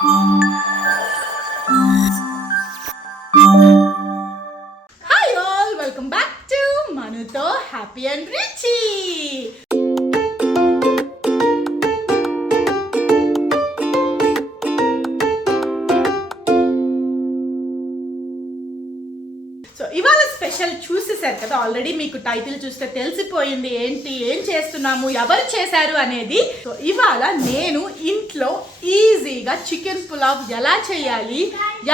Hi all, welcome back to Manuto Happy and Richie. So ఇవాళ special చూసేసారు కదా, already మీకు title చూస్తే తెలిసిపోయింది ఏంటి ఏం చేస్తున్నాము ఎవరు చేశారు అనేది. సో ఇవాళ నేను ఇంట్లో ఈజీగా చికెన్ పులావ్ ఎలా చేయాలి,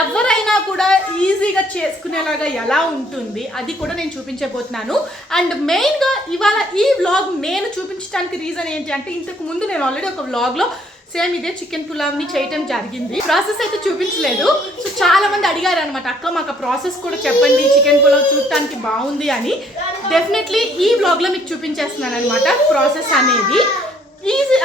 ఎవరైనా కూడా ఈజీగా చేసుకునేలాగా ఎలా ఉంటుంది అది కూడా నేను చూపించబోతున్నాను. అండ్ మెయిన్గా ఇవాళ ఈ వ్లాగ్ నేను చూపించడానికి రీజన్ ఏంటి అంటే, ఇంతకు ముందు నేను ఆల్రెడీ ఒక వ్లాగ్లో సేమ్ ఇదే చికెన్ పులావ్ని చేయటం జరిగింది. ప్రాసెస్ అయితే చూపించలేదు. సో చాలా మంది అడిగారు అనమాట, అక్క మాకు ఆ ప్రాసెస్ కూడా చెప్పండి, చికెన్ పులావ్ చూడటానికి బాగుంది అని. డెఫినెట్లీ ఈ వ్లాగ్లో మీకు చూపించేస్తున్నాను అనమాట ప్రాసెస్ అనేది.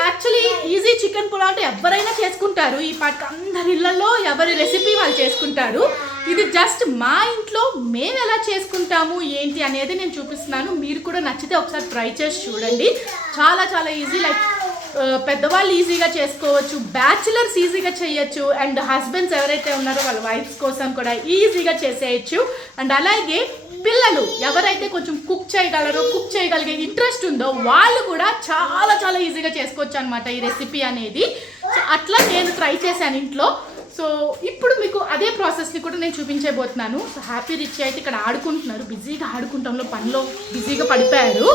యాక్చువల్లీ ఈజీ చికెన్ పులావ్ అంటే ఎవరైనా చేసుకుంటారు, ఈ పాటికి అందరి ఇళ్లలో ఎవరి రెసిపీ వాళ్ళు చేసుకుంటారు. ఇది జస్ట్ మా ఇంట్లో మేము ఎలా చేసుకుంటాము ఏంటి అనేది నేను చూపిస్తున్నాను. మీరు కూడా నచ్చితే ఒకసారి ట్రై చేసి చూడండి. చాలా చాలా ఈజీ, లైక్ పెద్దవాళ్ళు ఈజీగా చేసుకోవచ్చు, బ్యాచులర్స్ ఈజీగా చేయొచ్చు, అండ్ హస్బెండ్స్ ఎవరైతే ఉన్నారో వాళ్ళ వైఫ్స్ కోసం కూడా ఈజీగా చేసేయచ్చు. అండ్ అలాగే పిల్లలు ఎవరైతే కొంచెం కుక్ చేయగలిగే ఇంట్రెస్ట్ ఉందో వాళ్ళు కూడా చాలా చాలా ఈజీగా చేసుకోవచ్చు అనమాట ఈ రెసిపీ అనేది. సో అట్లా నేను ట్రై చేశాను ఇంట్లో. సో ఇప్పుడు మీకు అదే ప్రాసెస్ని కూడా నేను చూపించబోతున్నాను. సో హ్యాపీ రిచ్ అయితే ఇక్కడ ఆడుకుంటున్నారు, బిజీగా ఆడుకుంటాంలో పనిలో బిజీగా పడిపోయారు.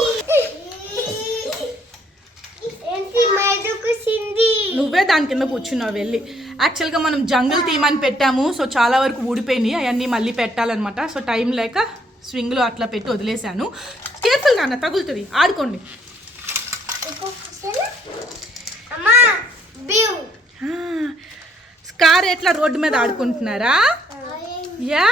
నువ్వే దాని కింద కూర్చున్నావు వెళ్ళి. యాక్చువల్గా మనం జంగల్ థీమ్ అని పెట్టాము, సో చాలా వరకు ఊడిపోయినాయి, అవన్నీ మళ్ళీ పెట్టాలన్నమాట. సో టైం లేక స్వింగ్లో అట్లా పెట్టి వదిలేశాను. కేర్ఫుల్ నాన్న, తగులుతుంది, ఆడుకోండి. కార్ ఎట్లా రోడ్డు మీద ఆడుకుంటున్నారా? యా,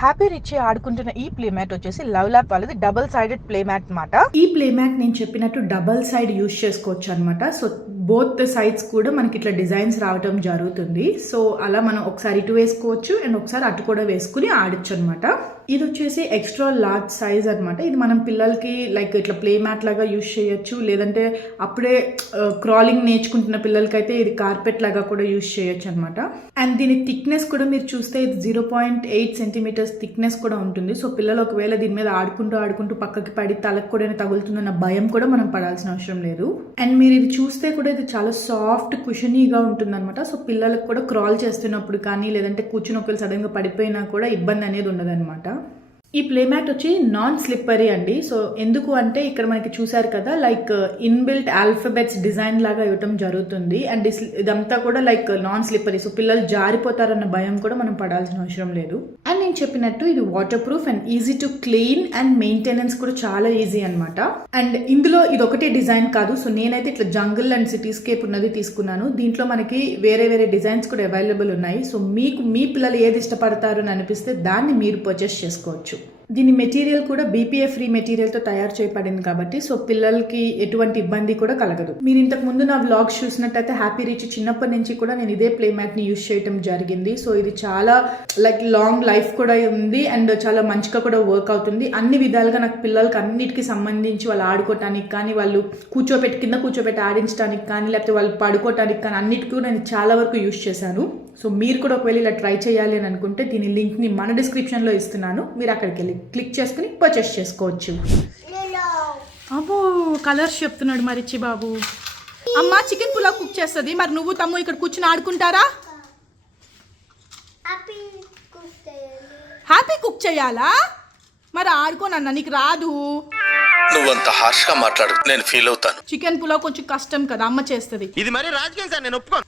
హ్యాపీ రిచ్ ఆడుకుంటున్న ఈ ప్లే మ్యాట్ వచ్చేసి లవ్ ల్యాప్ వాళ్ళది డబుల్ సైడెడ్ ప్లే మ్యాట్ అనమాట. ఈ ప్లే మ్యాట్ నేను చెప్పినట్టు డబుల్ సైడ్ యూజ్ చేసుకోవచ్చు అనమాట. సో బోత్ సైడ్స్ కూడా మనకి ఇట్లా డిజైన్స్ రావటం జరుగుతుంది. సో అలా మనం ఒకసారి ఇటు వేసుకోవచ్చు అండ్ ఒకసారి అటు కూడా వేసుకుని ఆడొచ్చు అనమాట. ఇది వచ్చేసి ఎక్స్ట్రా లార్జ్ సైజ్ అనమాట. ఇది మనం పిల్లలకి లైక్ ఇట్లా ప్లే మ్యాట్ లాగా యూజ్ చేయొచ్చు, లేదంటే అప్పుడే క్రాలింగ్ నేర్చుకుంటున్న పిల్లలకైతే ఇది కార్పెట్ లాగా కూడా యూజ్ చేయొచ్చు అనమాట. అండ్ దీని థిక్నెస్ కూడా మీరు చూస్తే ఇది 0.8 సెంటీమీటర్స్ థిక్నెస్ కూడా ఉంటుంది. సో పిల్లలు ఒకవేళ దీని మీద ఆడుకుంటూ పక్కకి పడి తలకు కూడా తగులుతుందన్న భయం కూడా మనం పడాల్సిన అవసరం లేదు. అండ్ మీరు ఇది చూస్తే కూడా ఇది చాలా సాఫ్ట్ కుషనీగా ఉంటుంది అనమాట. సో పిల్లలకు కూడా క్రాల్ చేస్తున్నప్పుడు కానీ లేదంటే కూర్చుని ఒకవేళ సడన్ గా పడిపోయినా కూడా ఇబ్బంది అనేది ఉండదు అనమాట. ఈ ప్లే మ్యాట్ వచ్చి నాన్ స్లిప్పరీ అండి. సో ఎందుకు అంటే ఇక్కడ మనకి చూసారు కదా, లైక్ ఇన్బిల్ట్ ఆల్ఫాబెట్స్ డిజైన్ లాగా ఇవ్వటం జరుగుతుంది. అండ్ ఇదంతా కూడా లైక్ నాన్ స్లిప్పరీ, సో పిల్లలు జారిపోతారన్న భయం కూడా మనం పడాల్సిన అవసరం లేదు. అండ్ నేను చెప్పినట్టు ఇది water proof and easy to clean and maintenance కూడా చాలా ఈజీ అనమాట. అండ్ ఇందులో ఇది ఒకటే డిజైన్ కాదు. సో నేనైతే ఇట్లా జంగిల్ అండ్ సిటీస్కేప్ ఉన్నది తీసుకున్నాను. దీంట్లో మనకి వేరే వేరే డిజైన్స్ కూడా అవైలబుల్ ఉన్నాయి. సో మీకు మీ పిల్లలు ఏది ఇష్టపడతారు అని అనిపిస్తే దాన్ని మీరు పర్చేస్ చేసుకోవచ్చు. దీని మెటీరియల్ కూడా BPA ఫ్రీ మెటీరియల్తో తయారు చేయబడింది కాబట్టి సో పిల్లలకి ఎటువంటి ఇబ్బంది కూడా కలగదు. మీరు ఇంతకు ముందు నా వ్లాగ్స్ చూసినట్టయితే హ్యాపీ రిచ్ చిన్నప్పటి నుంచి కూడా నేను ఇదే ప్లే మ్యాట్ని యూజ్ చేయడం జరిగింది. సో ఇది చాలా లైక్ లాంగ్ లైఫ్ కూడా ఉంది అండ్ చాలా మంచిగా కూడా వర్క్ అవుతుంది. అన్ని విధాలుగా నాకు పిల్లలకి అన్నిటికీ సంబంధించి వాళ్ళు ఆడుకోవటానికి కానీ, వాళ్ళు కింద కూర్చోబెట్టి ఆడించడానికి కానీ, లేకపోతే వాళ్ళు పడుకోవటానికి కానీ అన్నిటికీ కూడా నేను చాలా వరకు యూజ్ చేశాను. సో మీరు కూడా ఒకవేళ ఇలా ట్రై చేయాలి అని అనుకుంటే దీని లింక్ని మన డిస్క్రిప్షన్లో ఇస్తున్నాను, మీరు అక్కడికి వెళ్ళి క్లిక్ చేసుకుని పర్చేస్ చేసుకోవచ్చు. అబ్బో కలర్స్ చెప్తున్నాడు మరి రిచి బాబు. అమ్మ చికెన్ పులావ్ కుక్ చేస్తుంది, మరి నువ్వు తమ్ము ఇక్కడ కూర్చుని ఆడుకుంటారా? హ్యాపీ కుక్ చేయాలా? మరి ఆడుకోనన్నా, నీకు రాదు. నువ్వంత హార్ష్ గా మాట్లాడు, నేను ఫీల్ అవుతాను. చికెన్ పులావ్ కొంచెం కష్టం కదా, అమ్మ చేస్తుంది. ఇది మరి రాజకీయం సార్, నేను ఒప్పుకోను.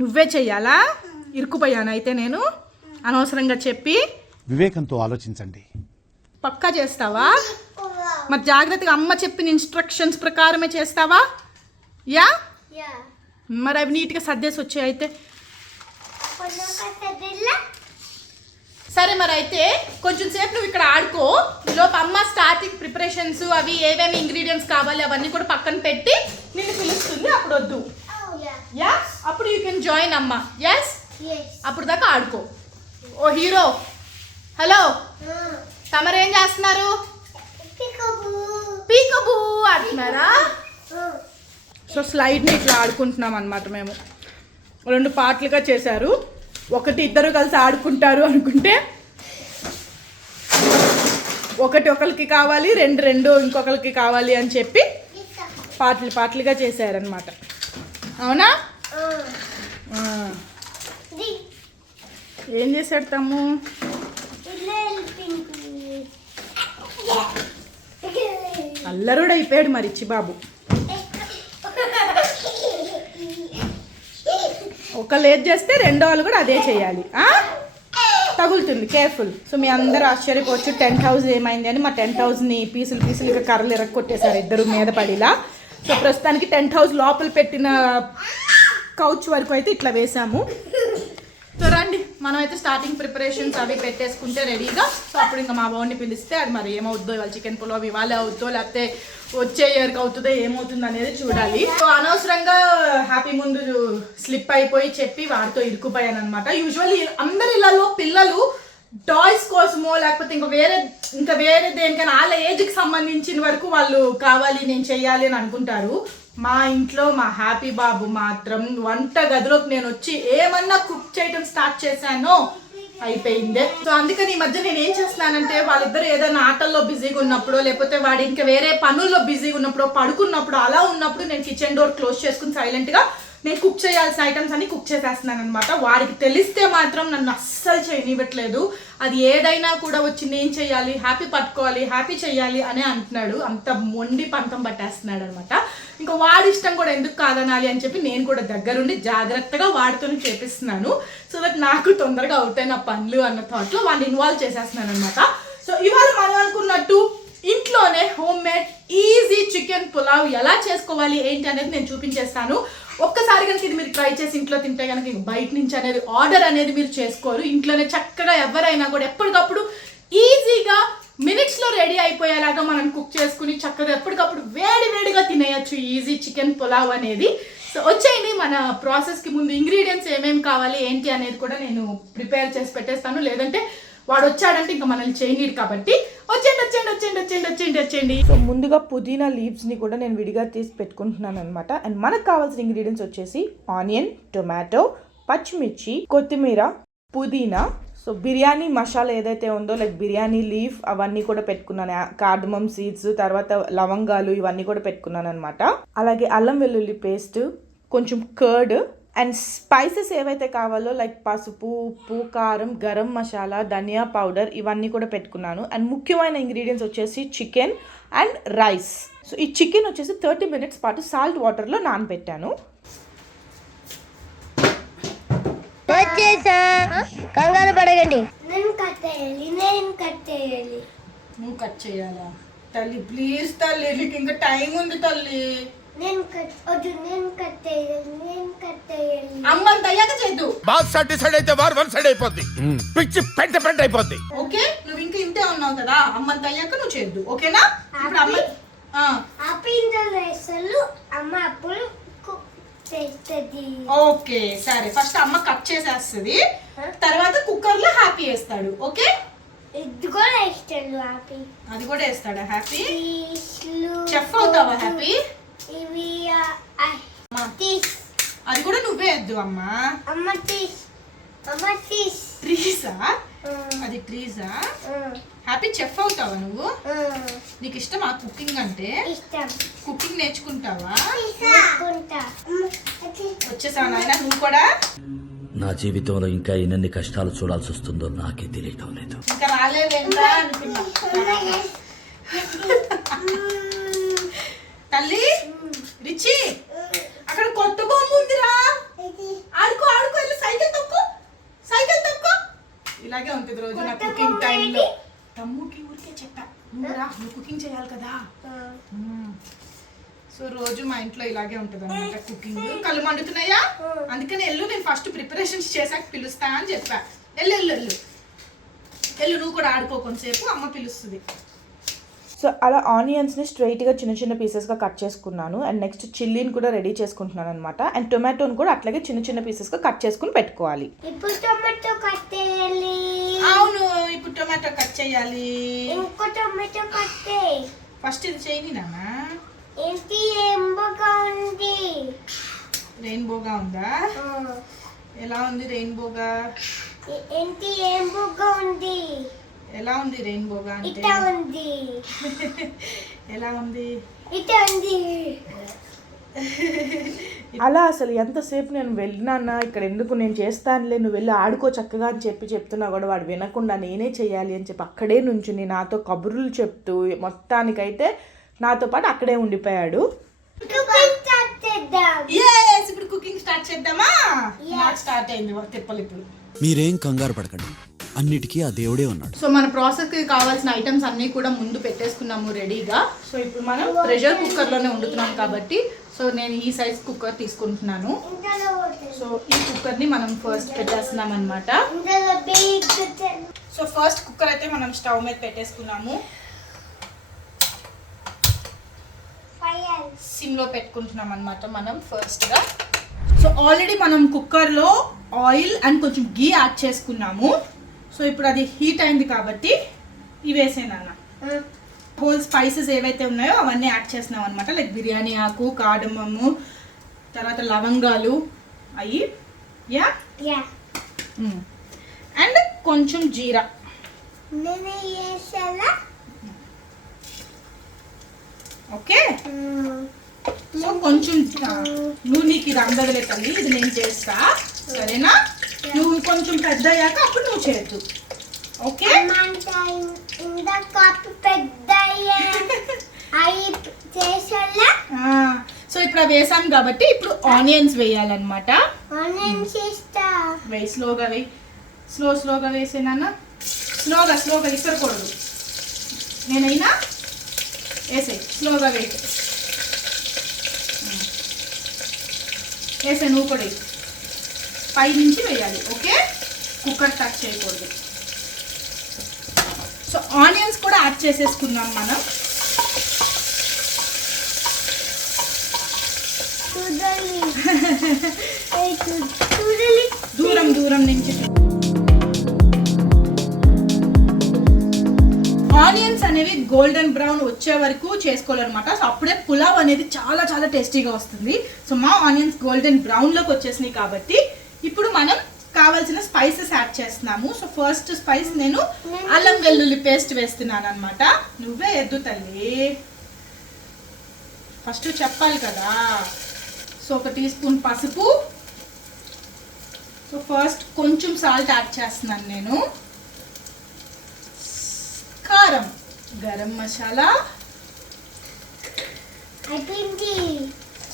నువ్వే చెయ్యాలా? ఇరుక్కుపోయాను అయితే నేను అనవసరంగా చెప్పి. వివేకంతో ఆలోచించండి. పక్కా చేస్తావా? మరి జాగ్రత్తగా అమ్మ చెప్పిన ఇన్స్ట్రక్షన్స్ ప్రకారమే చేస్తావా? యా, మరి అవి నీట్గా సర్దేసి వచ్చాయి అయితే. సరే మరి అయితే కొంచెం సేపు నువ్వు ఇక్కడ ఆడుకో. ఈలోపు అమ్మ స్టార్టింగ్ ప్రిపరేషన్స్ అవి ఏమేమి ఇంగ్రీడియంట్స్ కావాలి అవన్నీ కూడా పక్కన పెట్టి నిన్ను పిలుస్తుంది. అప్పుడు వద్దు. యా, అప్పుడు యూ కెన్ జాయిన్ అమ్మ. ఎస్, అప్పుడు దాకా ఆడుకో. ఓ హీరో, హలో, తమరేం చేస్తున్నారు? పీకబూ ఆడుతున్నారా? సో స్లైడ్ని ఇట్లా ఆడుకుంటున్నాం అనమాట మేము. 2 పార్ట్లుగా చేశారు. ఒకటి ఇద్దరు కలిసి ఆడుకుంటారు అనుకుంటే ఒకటి ఒకరికి కావాలి, 2 ఇంకొకరికి కావాలి అని చెప్పి పార్ట్లుగా చేశారనమాట. అవునా? ఏం చేశాడు తమ్ము? అల్లరుడు అయిపోయాడు మరి చిబాబు. ఒకళ్ళు ఏది చేస్తే రెండో వాళ్ళు కూడా అదే చేయాలి. తగులుతుంది, కేర్ఫుల్. సో మీ అందరూ ఆశ్చర్యపోవచ్చు టెంట్ హౌస్ ఏమైంది అని. మా టెంట్ హౌస్ని పీసులుగా కర్రలు ఎరక్కొట్టేశారు ఇద్దరు మీద పడిలా. సో ప్రస్తుతానికి టెంట్ హౌస్ లోపల పెట్టిన కౌచ్ వరకు అయితే ఇట్లా వేసాము. సో రండి, మనం అయితే స్టార్టింగ్ ప్రిపరేషన్స్ అవి పెట్టేసుకుంటే రెడీగా. సో అప్పుడు ఇంకా మా బావుని పిలిస్తే అది మరి ఏమవుద్దో, ఇవాళ చికెన్ పులావ్ ఇవాళ అవుద్దో లేకపోతే వచ్చే ఇయర్కి అవుతుందో ఏమవుతుందో అనేది చూడాలి. సో అనవసరంగా హ్యాపీ ముందు స్లిప్ అయిపోయి చెప్పి వాడితో ఇరుక్కుపోయాను అనమాట. యూజువల్లీ అందరి ఇళ్ళలో పిల్లలు టాయ్స్ కోసమో లేకపోతే ఇంకా వేరే దేనికైనా వాళ్ళ ఏజ్కి సంబంధించిన వరకు వాళ్ళు కావాలి నేను చెయ్యాలి అని అనుకుంటారు. మా ఇంట్లో మా హ్యాపీ బాబు మాత్రం వంట గదిలోకి నేను వచ్చి ఏమన్నా కుక్ చేయడం స్టార్ట్ చేశానో అయిపోయిందే. సో అందుకని ఈ మధ్య నేను ఏం చేస్తున్నానంటే వాళ్ళిద్దరు ఏదైనా ఆటల్లో బిజీగా ఉన్నప్పుడు లేకపోతే వాడు ఇంకా వేరే పనుల్లో బిజీగా ఉన్నప్పుడు పడుకున్నప్పుడు అలా ఉన్నప్పుడు నేను కిచెన్ డోర్ క్లోజ్ చేసుకుని సైలెంట్గా నేను కుక్ చేయాల్సిన ఐటమ్స్ అన్ని కుక్ చేసేస్తున్నాను అనమాట. వాడికి తెలిస్తే మాత్రం నన్ను అస్సలు చేయనివ్వట్లేదు. అది ఏదైనా కూడా వచ్చి నేను చెయ్యాలి, హ్యాపీ పట్టుకోవాలి, హ్యాపీ చెయ్యాలి అనే అంటున్నాడు. అంత మొండి పంతం పట్టేస్తున్నాడు అనమాట. ఇంకా వాడి ఇష్టం కూడా ఎందుకు కాదనాలి అని చెప్పి నేను కూడా దగ్గరుండి జాగ్రత్తగా వాడితోనే చేపిస్తున్నాను. సో దట్ నాకు తొందరగా అవుతాయి నా పనులు అన్న థాట్లో వాడిని ఇన్వాల్వ్ చేసేస్తున్నాను అనమాట. సో ఇవాళ మనం అనుకున్నట్టు ఇంట్లోనే home made easy chicken pulao ఎలా చేసుకోవాలి ఏంటి అనేది నేను చూపించేస్తాను. ఒక్కసారి కనుక ఇది మీరు ట్రై చేసి ఇంట్లో తింటే కనుక బయట నుంచి అనేది ఆర్డర్ అనేది మీరు చేసుకోరు. ఇంట్లోనే చక్కగా ఎవరైనా కూడా ఎప్పటికప్పుడు ఈజీగా మినిట్స్లో రెడీ అయిపోయేలాగా మనం కుక్ చేసుకుని చక్కగా ఎప్పటికప్పుడు వేడిగా తినేయచ్చు ఈజీ చికెన్ పులావ్ అనేది. సో వచ్చేయండి, మన ప్రాసెస్కి ముందు ఇంగ్రీడియంట్స్ ఏమేమి కావాలి ఏంటి అనేది కూడా నేను ప్రిపేర్ చేసి పెట్టేస్తాను. లేదంటే వాడు వచ్చాడంటే ఇంకా మనల్ని చేయనీడు కాబట్టి వచ్చేయండి. సో ముందుగా పుదీనా లీవ్స్ని కూడా నేను విడిగా తీసి పెట్టుకుంటున్నాను అనమాట. అండ్ మనకు కావాల్సిన ఇంగ్రీడియంట్స్ వచ్చేసి ఆనియన్, టొమాటో, పచ్చిమిర్చి, కొత్తిమీర, పుదీనా. సో బిర్యానీ మసాలా ఏదైతే ఉందో లైక్ బిర్యానీ లీఫ్ అవన్నీ కూడా పెట్టుకున్నాను. కార్డమమ్ సీడ్స్, తర్వాత లవంగాలు ఇవన్నీ కూడా పెట్టుకున్నాను అనమాట. అలాగే అల్లం వెల్లుల్లి పేస్ట్, కొంచెం కర్డ్ అండ్ స్పైసెస్ ఏవైతే కావాలో లైక్ పసుపు, ఉప్పు, కారం, గరం మసాలా, ధనియా పౌడర్ ఇవన్నీ కూడా పెట్టుకున్నాను. అండ్ ముఖ్యమైన ఇంగ్రీడియంట్స్ వచ్చేసి చికెన్ అండ్ రైస్. సో ఈ చికెన్ వచ్చేసి 30 minutes పాటు సాల్ట్ వాటర్లో నానబెట్టాను. కంగారు పడగండి. నువ్వు కట్ చేయాలా తల్లి? ప్లీజ్ తల్లి, నీకు ఇంకా టైం ఉంది తల్లి. అమ్మంత అయ్యాక చేద్దు. బాస్ సైడ్ డిసైడ్ అయితే వార్ వన్ సైడ్ అయిపోద్ది, పిచ్చి పెంట అయిపోద్ది. ఓకే, నువ్వు ఇంకా ఇంతే ఉన్నావు కదా, అమ్మంత అయ్యాక నువ్వు చేద్దు. ఓకేనా? ఇప్పుడు అమ్మ అప్పుడు ఓకే సరే. ఫస్ట్ అమ్మ కట్ చేసేస్తుంది, తర్వాత కుక్కర్ లో హ్యాపీ వేస్తాడు. ఓకే, ఇది కూడా వేస్తాడు హ్యాపీ. అది కూడా వేస్తాడా హ్యాపీ? చెఫ్ అవుతావా హ్యాపీ? అది కూడా నువ్వే వద్దు అమ్మా. ట్రీసా? అది ట్రీసా? హ్యాపీ చెఫ్ అవుతావా నువ్వు? నీకు ఇష్టమా కుకింగ్ అంటే? కుకింగ్ నేర్చుకుంటావా? వచ్చేసావా నాయనా నువ్వు కూడా? నా జీవితంలో ఇంకా ఎన్ని కష్టాలు చూడాల్సి వస్తుందో నాకే తెలియటం లేదు. ఇంకా రాలేదేంటా అనుకున్నా. తల్లి రిచి, అక్కడ కొత్త బొమ్మ ఉందిరా, ఆడుకో వెళ్ళి సైకిల్ తొక్కు. ఇలాగే ఉంటుంది రోజు నా కుకింగ్ టైంలో. తమ్ముకి ఊరికే చెప్పా, నువ్వు కుకింగ్ చేయాలి కదా. సో రోజు మా ఇంట్లో ఇలాగే ఉంటుంది అనమాట కుకింగ్. కళ్ళు మండుతున్నాయా? అందుకని నేను ఫస్ట్ ప్రిపరేషన్స్ చేశాక పిలుస్తా అని చెప్పా. వెళ్ళు నువ్వు కూడా ఆడుకో కొంతసేపు, అమ్మ పిలుస్తుంది. సో అలా ఆనియన్స్ని స్ట్రైట్గా చిన్న పీసెస్గా కట్ చేసుకున్నాను. అండ్ నెక్స్ట్ చిల్లీని కూడా రెడీ చేసుకుంటున్నాను అనమాట. అండ్ టొమాటోని కూడా అట్లాగే చిన్న పీసెస్గా కట్ చేసుకుని పెట్టుకోవాలి. ఇప్పుడు టొమాటో కట్ చేయాలి. అవును, ఇప్పుడు టొమాటో కట్ చేయాలి. ఇంకో టొమాటో కట్ చేయి. ఫస్ట్ ఇది చేయని నాన్న. ఏంటి ఎంబగా ఉంది రెయిన్బోగా ఉందా? ఎలా ఉంది రెయిన్బోగా? ఏంటి ఎంబగా ఉంది ఎలా ఉంది రెయిన్బోగా అంటే? ఇట్లా ఉంది ఎలా ఉంది? ఇట్లా ఉంది. అలా అసలు ఎంతసేపు నేను వెళ్ళినా ఇక్కడ ఎందుకు, నేను చేస్తానులే నువ్వు వెళ్ళి ఆడుకో చక్కగా అని చెప్తున్నా కూడా వాడు వినకుండా నేనే చేయాలి అని చెప్పి అక్కడే నుంచుని నాతో కబుర్లు చెప్తూ మొత్తానికైతే నాతో పాటు అక్కడే ఉండిపోయాడు. ఇప్పుడు కుకింగ్ స్టార్ట్ చేద్దామా? స్టార్ట్ అయింది తిప్పలు ఇప్పుడు. మీరేం కంగారు పడకండి, అన్నిటికీ ఆ దేవుడే ఉన్నాడు. సో మన ప్రాసెస్కి కావాల్సిన ఐటమ్స్ అన్నీ కూడా ముందు పెట్టేసుకున్నాము రెడీగా. సో ఇప్పుడు మనం ప్రెషర్ కుక్కర్లోనే వండుతున్నాం కాబట్టి సో నేను ఈ సైజ్ కుక్కర్ తీసుకుంటున్నాను. సో ఈ కుక్కర్ని మనం ఫస్ట్ పెట్టేస్తున్నాం అనమాట. సో ఫస్ట్ కుక్కర్ అయితే మనం స్టవ్ మీద పెట్టేసుకున్నాము. సిమ్లో పెట్టుకుంటున్నాం అనమాట మనం ఫస్ట్గా. సో ఆల్రెడీ మనం కుక్కర్లో ఆయిల్ అండ్ కొంచెం గీ యాడ్ చేసుకున్నాము. సో ఇప్పుడు అది హీట్ అయింది కాబట్టి ఇవి వేసేనా హోల్ స్పైసెస్ ఏవైతే ఉన్నాయో అవన్నీ యాడ్ చేస్తున్నాం అనమాట. లైక్ బిర్యానీ ఆకు, కాడమము, తర్వాత లవంగాలు అవి అండ్ కొంచెం జీరా. ఓకే, సో కొంచెం నువ్వు నీకు ఇది అందగలే తల్లి, ఇది నేను చేస్తా సరేనా? నువ్వు కొంచెం పెద్ద అయ్యాక అప్పుడు నువ్వు చేయొద్దు. ఓకే, సో ఇప్పుడు అవి వేసాం కాబట్టి ఇప్పుడు ఆనియన్స్ వేయాలన్నమాట. వేయి, స్లోగా వేయి, స్లోగా వేసేనా? స్లోగా ఇసరకూడదు. నేనైనా వేసే స్లోగా వేసే నువ్వు కూడా పై నుంచి వేయాలి. ఓకే, కుక్కర్ టచ్ చేయకూడదు. సో ఆనియన్స్ కూడా యాడ్ చేసేసుకుందాం మనం. దూరం నుంచి ఆనియన్స్ అనేవి గోల్డెన్ బ్రౌన్ వచ్చే వరకు చేసుకోవాలన్నమాట. సో అప్పుడే పులావ్ అనేది చాలా చాలా టేస్టీగా వస్తుంది. సో మా ఆనియన్స్ గోల్డెన్ బ్రౌన్లోకి వచ్చేసినాయి కాబట్టి ఇప్పుడు మనం కావాల్సిన స్పైసెస్ యాడ్ చేస్తున్నాము. సో ఫస్ట్ స్పైస్ నేను అల్లం వెల్లుల్లి పేస్ట్ వేస్తున్నాను అనమాట. నువ్వే ఎద్దు తల్లి, ఫస్ట్ చెప్పాలి కదా. సో 1 టీ స్పూన్ పసుపు. సో ఫస్ట్ కొంచెం సాల్ట్ యాడ్ చేస్తున్నాను నేను. కారం, గరం మసాలా,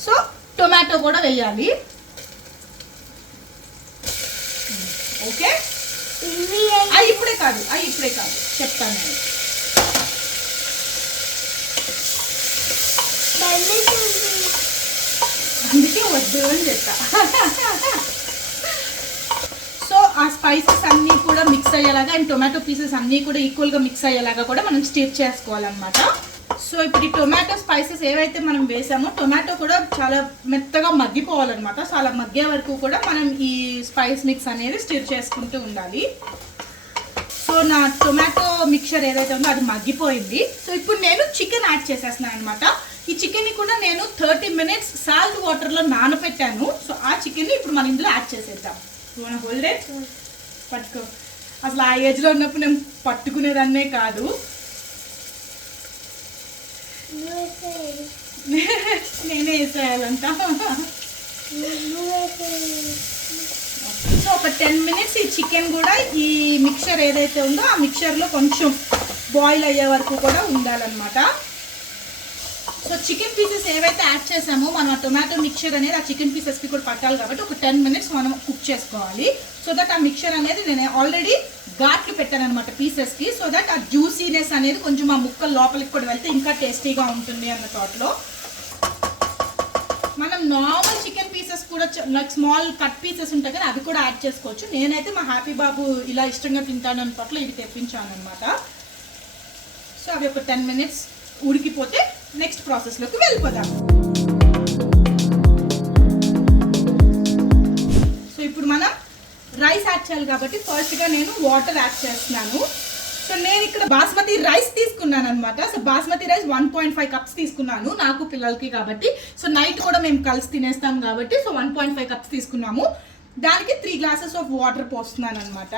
సో టొమాటో కూడా వేయాలి. ఓకే, ఇప్పుడే కాదు చెప్తాను నేను. అందుకే వద్దు అని చెప్తా. సో ఆ స్పైసెస్ అన్నీ కూడా మిక్స్ అయ్యేలాగా అండ్ టొమాటో పీసెస్ అన్నీ కూడా ఈక్వల్గా మిక్స్ అయ్యేలాగా కూడా మనం స్టిర్ చేసుకోవాలన్నమాట. సో ఇప్పుడు ఈ టొమాటో స్పైసెస్ ఏవైతే మనం వేసామో టొమాటో కూడా చాలా మెత్తగా మగ్గిపోవాలన్నమాట. సో అలా మగ్గే వరకు కూడా మనం ఈ స్పైస్ మిక్స్ అనేది స్టిర్ చేసుకుంటూ ఉండాలి. సో నా టొమాటో మిక్చర్ ఏదైతే ఉందో అది మగ్గిపోయింది. సో ఇప్పుడు నేను చికెన్ యాడ్ చేసేస్తున్నాను అనమాట. ఈ చికెన్ని కూడా నేను 30 minutes సాల్ట్ వాటర్లో నానబెట్టాను. సో ఆ చికెన్ని ఇప్పుడు మనం ఇందులో యాడ్ చేసేద్దాం. మన హోల్డ్ పట్టుకో. అసలు ఆ ఏజ్లో ఉన్నప్పుడు నేను పట్టుకునేదాన్నే కాదు. నేనే వేసేయాలంట. సో ఒక 10 minutes ఈ చికెన్ కూడా ఈ మిక్చర్ ఏదైతే ఉందో ఆ మిక్చర్లో కొంచెం బాయిల్ అయ్యే వరకు కూడా ఉండాలన్నమాట. సో చికెన్ పీసెస్ ఏవైతే యాడ్ చేసామో మనం ఆ టొమాటో మిక్చర్ అనేది ఆ చికెన్ పీసెస్కి కూడా పట్టాలి కాబట్టి ఒక 10 minutes మనం కుక్ చేసుకోవాలి. సో దట్ ఆ మిక్చర్ అనేది నేను ఆల్రెడీ ఘాట్లు పెట్టాను అనమాట పీసెస్కి. సో దట్ ఆ జ్యూసీనెస్ అనేది కొంచెం ఆ ముక్కలు లోపలికి కూడా వెళ్తే ఇంకా టేస్టీగా ఉంటుంది అన్న థాట్లో మనం నార్మల్ చికెన్ పీసెస్ కూడా లైక్ స్మాల్ కట్ పీసెస్ ఉంటాయి కదా అవి కూడా యాడ్ చేసుకోవచ్చు. నేనైతే మా హ్యాపీ బాబు ఇలా ఇష్టంగా తింటాను అన్న థాట్లో ఇవి తెప్పించాను అనమాట. సో అవి ఒక 10 minutes ఉడికిపోతే నెక్స్ట్ ప్రాసెస్లోకి వెళ్ళిపోదాం. సో ఇప్పుడు మనం రైస్ యాడ్ చేయాలి కాబట్టి ఫస్ట్గా నేను వాటర్ యాడ్ చేస్తున్నాను. సో నేను ఇక్కడ బాస్మతి రైస్ తీసుకున్నాను అనమాట. సో బాస్మతి రైస్ 1.5 కప్స్ తీసుకున్నాను నాకు పిల్లలకి కాబట్టి. సో నైట్ కూడా మేము కలిసి తినేస్తాం కాబట్టి సో 1.5 కప్స్ తీసుకున్నాము. దానికి 3 గ్లాసెస్ ఆఫ్ వాటర్ పోస్తున్నాను అనమాట.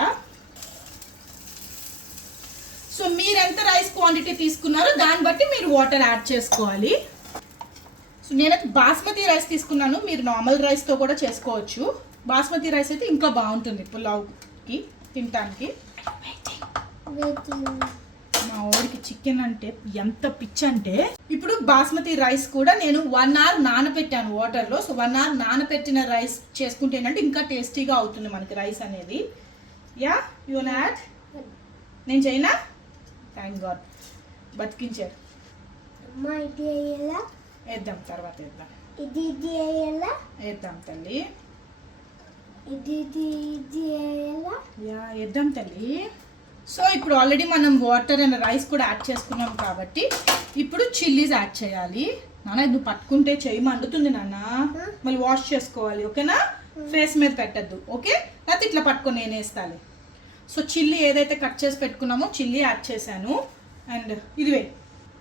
సో మీరు ఎంత రైస్ క్వాంటిటీ తీసుకున్నారో దాన్ని బట్టి మీరు వాటర్ యాడ్ చేసుకోవాలి. సో నేనైతే బాస్మతి రైస్ తీసుకున్నాను. మీరు నార్మల్ రైస్తో కూడా చేసుకోవచ్చు. బాస్మతి రైస్ అయితే ఇంకా బాగుంటుంది పులావ్కి తినడానికి. మా వాడికి చికెన్ అంటే ఎంత పిచ్చి అంటే, ఇప్పుడు బాస్మతి రైస్ కూడా నేను 1 అవర్ నానబెట్టాను వాటర్లో. సో 1 అవర్ నానబెట్టిన రైస్ చేసుకుంటే ఏంటంటే ఇంకా టేస్టీగా అవుతుంది మనకి రైస్ అనేది. యా యూ నాట్ నేను చేయనా? థ్యాంక్ గాడ్ బతికించారు. వేద్దాం తర్వాత వేద్దాం. వేద్దాం తల్లి. యా వేద్దాం తల్లి. సో ఇప్పుడు ఆల్రెడీ మనం వాటర్ అండ్ రైస్ కూడా యాడ్ చేసుకున్నాం కాబట్టి ఇప్పుడు చిల్లీస్ యాడ్ చేయాలి. నాన్న నువ్వు పట్టుకుంటే చెయ్యి మండుతుంది నాన్న, మళ్ళీ వాష్ చేసుకోవాలి ఓకేనా? ఫేస్ మీద పెట్టద్దు ఓకే? లేకపోతే ఇట్లా పట్టుకొని నేను వేస్తాను. సో చిల్లీ ఏదైతే కట్ చేసి పెట్టుకున్నామో చిల్లీ యాడ్ చేశాను. అండ్ ఇదివే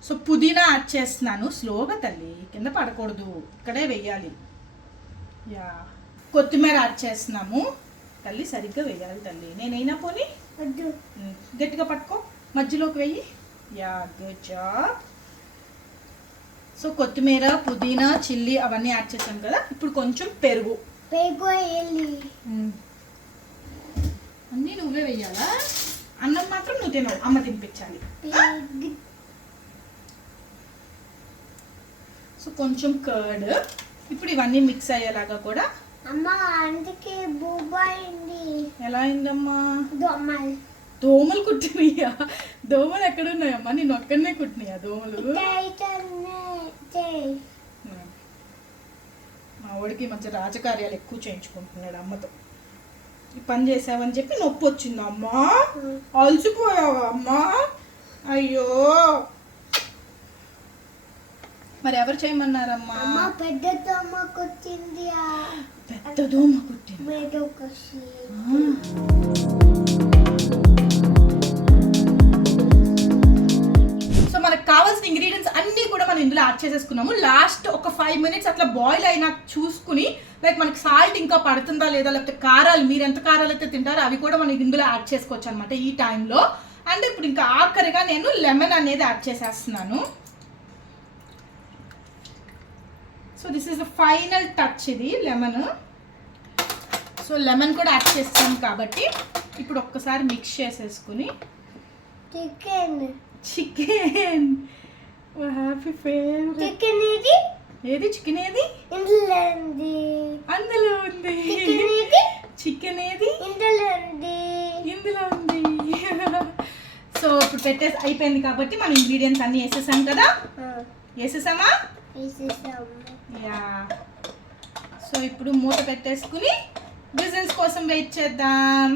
సో పుదీనా యాడ్ చేస్తున్నాను. స్లోగా తల్లి, కింద పడకూడదు, ఇక్కడే వేయాలి. యా కొత్తిమీర యాడ్ చేస్తున్నాము. తల్లి సరిగ్గా వేయాలి తల్లి. నేనైనా పోనీ గట్టిగా పట్టుకో, మధ్యలోకి వెయ్యి. Yeah good job. సో కొత్తిమీర పుదీనా చిల్లీ అవన్నీ యాడ్ చేసాం కదా. ఇప్పుడు కొంచెం పెరుగు అన్నీ నువ్వే వెయ్యాలా? అన్నం మాత్రం నువ్వు తినవు, అమ్మ తినిపించాలి. సో కొంచెం కర్డ్. ఇప్పుడు ఇవన్నీ మిక్స్ అయ్యేలాగా కూడా. అమ్మా అందుకే బూబాయింది. ఎలా అయిందమ్మా? దోమలు కుట్టినాయా? దోమలు ఎక్కడున్నాయమ్మా? నేను ఒక్కడనే కుట్టినాయా దోమలు? మా వాడికి మంచి రాజకార్యాలు ఎక్కువ చేయించుకుంటున్నాడు అమ్మతో. ఈ పని చేసావని చెప్పి నొప్పి వచ్చింది అమ్మా. అలసిపోయావా అమ్మా? అయ్యో మరి ఎవరు చేయమన్నారమ్మా? పెద్ద దోమ కుట్టింది. పెద్ద దోమ కుట్టింది. సో మనకు కావాల్సిన ఇంగ్రీడియంట్స్ అన్నీ కూడా మనం ఇందులో యాడ్ చేసేసుకున్నాము. లాస్ట్ ఒక 5 మినిట్స్ అట్లా బాయిల్ అయినా చూసుకుని లైక్ మనకి సాల్ట్ ఇంకా పడుతుందా లేదా, లేకపోతే కారాలు మీరు ఎంత కారాలు అయితే తింటారో అవి కూడా మనం ఇందులో యాడ్ చేసుకోవచ్చు అనమాట ఈ టైంలో. అండ్ ఇప్పుడు ఇంకా ఆఖరిగా నేను లెమన్ అనేది యాడ్ చేసేస్తున్నాను. So this is the final touch, ఇది లెమన్. సో లెమన్ కూడా యాడ్ చేస్తాం కాబట్టి ఇప్పుడు ఒక్కసారి మిక్స్ చేసేసుకుని చికెన్ హ్యాపీ ఫేవరెట్. చికెన్ ఏది? ఏది చికెన్ ఏది? అందులో ఉంది. చికెన్ ఏది? ఇందులో ఉంది. సో ఇప్పుడు పెట్టేసి అయిపోయింది కాబట్టి మన ఇంగ్రీడియంట్స్ అన్ని వేసేసాం కదా. వేసేసామా? యా. సో ఇప్పుడు మూత పెట్టేసుకుని విజిల్స్ కోసం వెయిట్ చేద్దాం.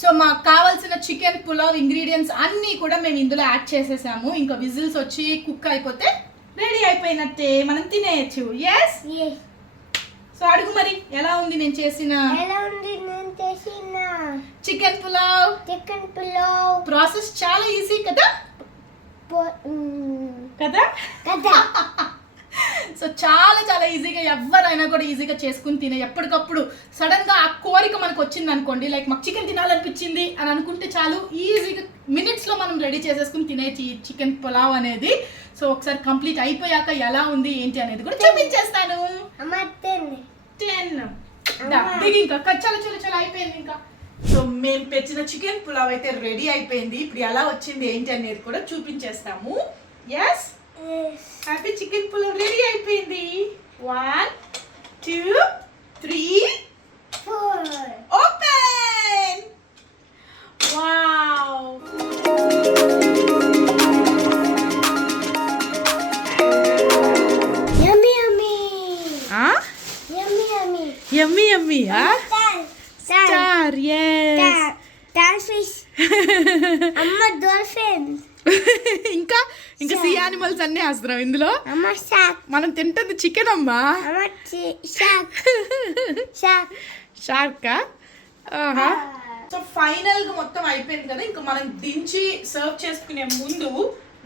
సో మాకు కావాల్సిన చికెన్ పులావ్ ఇంగ్రీడియంట్స్ అన్నీ కూడా మేము ఇందులో యాడ్ చేసేసాము. ఇంకా విజిల్స్ వచ్చి కుక్ అయిపోతే రెడీ అయిపోయినట్టే, మనం తినేయచ్చు. ఎస్. సో అడుగు మరి ఎలా ఉంది నేను చేసిన చికెన్ పులావ్? ప్రాసెస్ చాలా ఈజీ కదా కదా. సో చాలా చాలా ఈజీగా ఎవరైనా కూడా ఈజీగా చేసుకుని తినే, ఎప్పటికప్పుడు సడన్గా ఆ కోరిక మనకు వచ్చింది అనుకోండి, లైక్ మాకు చికెన్ తినాలనిపించింది అని అనుకుంటే చాలు, ఈజీగా మినిట్స్లో మనం రెడీ చేసేసుకుని తినేసి చికెన్ పులావ్ అనేది. సో ఒకసారి కంప్లీట్ అయిపోయాక ఎలా ఉంది ఏంటి అనేది కూడా చూపించేస్తాను. 10 ఇంకా చాలా చాలా చాలా అయిపోయింది ఇంకా. సో మేము పెట్టిన చికెన్ పులావ్ అయితే రెడీ అయిపోయింది. ఇప్పుడు ఎలా వచ్చింది ఏంటి అనేది కూడా చూపించేస్తాము. Yes, happy chicken pulao ready అయిపోయింది. 1 2 3 4 open. Wow. Yummy yummy, huh? Star, yes. Starfish. అమ్మ dolphin. ఇంకా సీ యానిమల్స్ అన్నీ వేస్తున్నాం ఇందులో. అమ్మ shark. మనం తింటుంది చికెన్ అమ్మా. అమ్మ shark. షార్కా? సో ఫైనల్ గా మొత్తం అయిపోయింది కదా, ఇంకా మనం దించి సర్వ్ చేసుకునే ముందు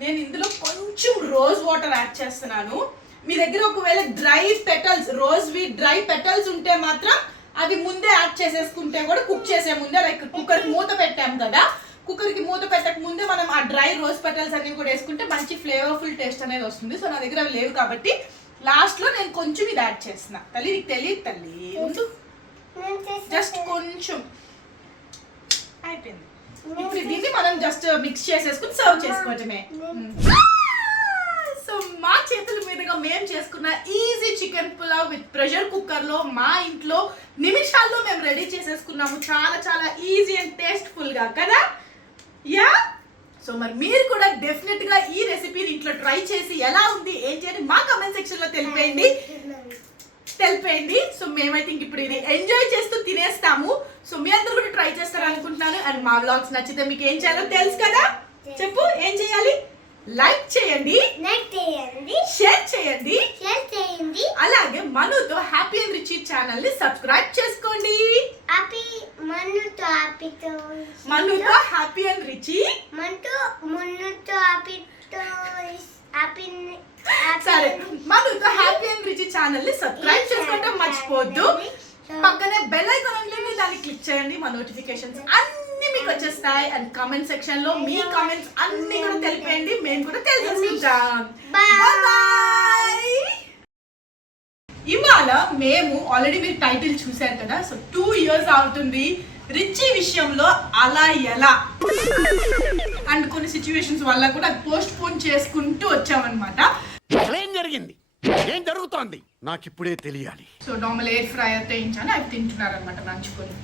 నేను ఇందులో కొంచెం రోజ్ వాటర్ యాడ్ చేస్తున్నాను. మీ దగ్గర ఒకవేళ డ్రై పెటల్స్, రోజ్వి డ్రై పెటల్స్ ఉంటే మాత్రం అవి ముందే యాడ్ చేసేసుకుంటే కూడా కుక్ చేసే ముందే, లైక్ కుక్కర్ మూత పెట్టాం కదా, కుక్కర్ కి మూత పెట్టక ముందే మనం ఆ డ్రై రోజ్ పెటల్స్ అన్ని కూడా వేసుకుంటే మంచి ఫ్లేవర్ఫుల్ టేస్ట్ అనేది వస్తుంది. సో నా దగ్గర అవి లేవు కాబట్టి లాస్ట్ లో నేను కొంచెం ఇది యాడ్ చేస్తున్నా. తల్లి నీకు తెలియదు తల్లి, ముందు జస్ట్ కొంచెం అయిపోయింది. ఇప్పుడు దీన్ని మనం జస్ట్ మిక్స్ చేసేసుకుని సర్వ్ చేసుకోవటమే. సో మా చేతుల మీదుగా మేము చేసుకున్న easy chicken pulao with pressure cooker లో మా ఇంట్లో నిమిషాల్లో మేము రెడీ చేసేసుకున్నాము. చాలా చాలా ఈజీ అండ్ టేస్ట్ఫుల్ గా కదా. యా, సో మరి మీరు కూడా డెఫినెట్ గా ఈ రెసిపీని ఇంట్లో ట్రై చేసి ఎలా ఉంది ఏం చేయండి మా కమెంట్ సెక్షన్ లో తెలిపేయండి. సో మేమైతే ఇంక ఇప్పుడు ఇది ఎంజాయ్ చేస్తూ తినేస్తాము. సో మీ అందరూ కూడా ట్రై చేస్తారు అనుకుంటున్నాను. అండ్ మా వ్లాగ్స్ నచ్చితే మీకు ఏం చేయాలో తెలుసు కదా, చెప్పు ఏం చేయాలి? లైక్ చేయండి, షేర్ చేయండి, అలాగే మనుతో హ్యాపీ అండ్ రిచ్ ఛానల్ ని సబ్స్క్రైబ్ చేసుకోండి. మనుతో హ్యాపీ అండ్ రిచ్, సరే మనుతో హ్యాపీ అండ్ రిచ్ ఛానల్ ని సబ్స్క్రైబ్ చేసుకోవడం మర్చిపోవద్దు. పక్కనే బెల్ ఐకాన్ ఉంటుంది, దాన్ని క్లిక్ చేయండి. మా నోటిఫికేషన్స్ అన్ని మీకు వచ్చేస్తాయి. అండ్ కామెంట్ సెక్షన్ లో మీ కామెంట్స్ అన్ని కూడా తెలిపేయండి, మేము కూడా తెలుసుకుంటాం. ఇవాళ మేము ఆల్రెడీ మీరు టైటిల్ చూసారు కదా, సో 2 years అవుతుంది రిచ్ విషయంలో అలా ఎలా అండ్ కొన్ని సిచ్యువేషన్స్ వల్ల కూడా పోస్ట్ పోన్ చేసుకుంటూ వచ్చామన్నమాట. ఏం జరిగింది, ఏం జరుగుతోంది నాకు ఇప్పుడే తెలియాలి. సో నార్మల్ ఎయిర్ ఫ్రైయర్ వేయించాను, అవి తింటున్నారు అనమాట నంచుకొని.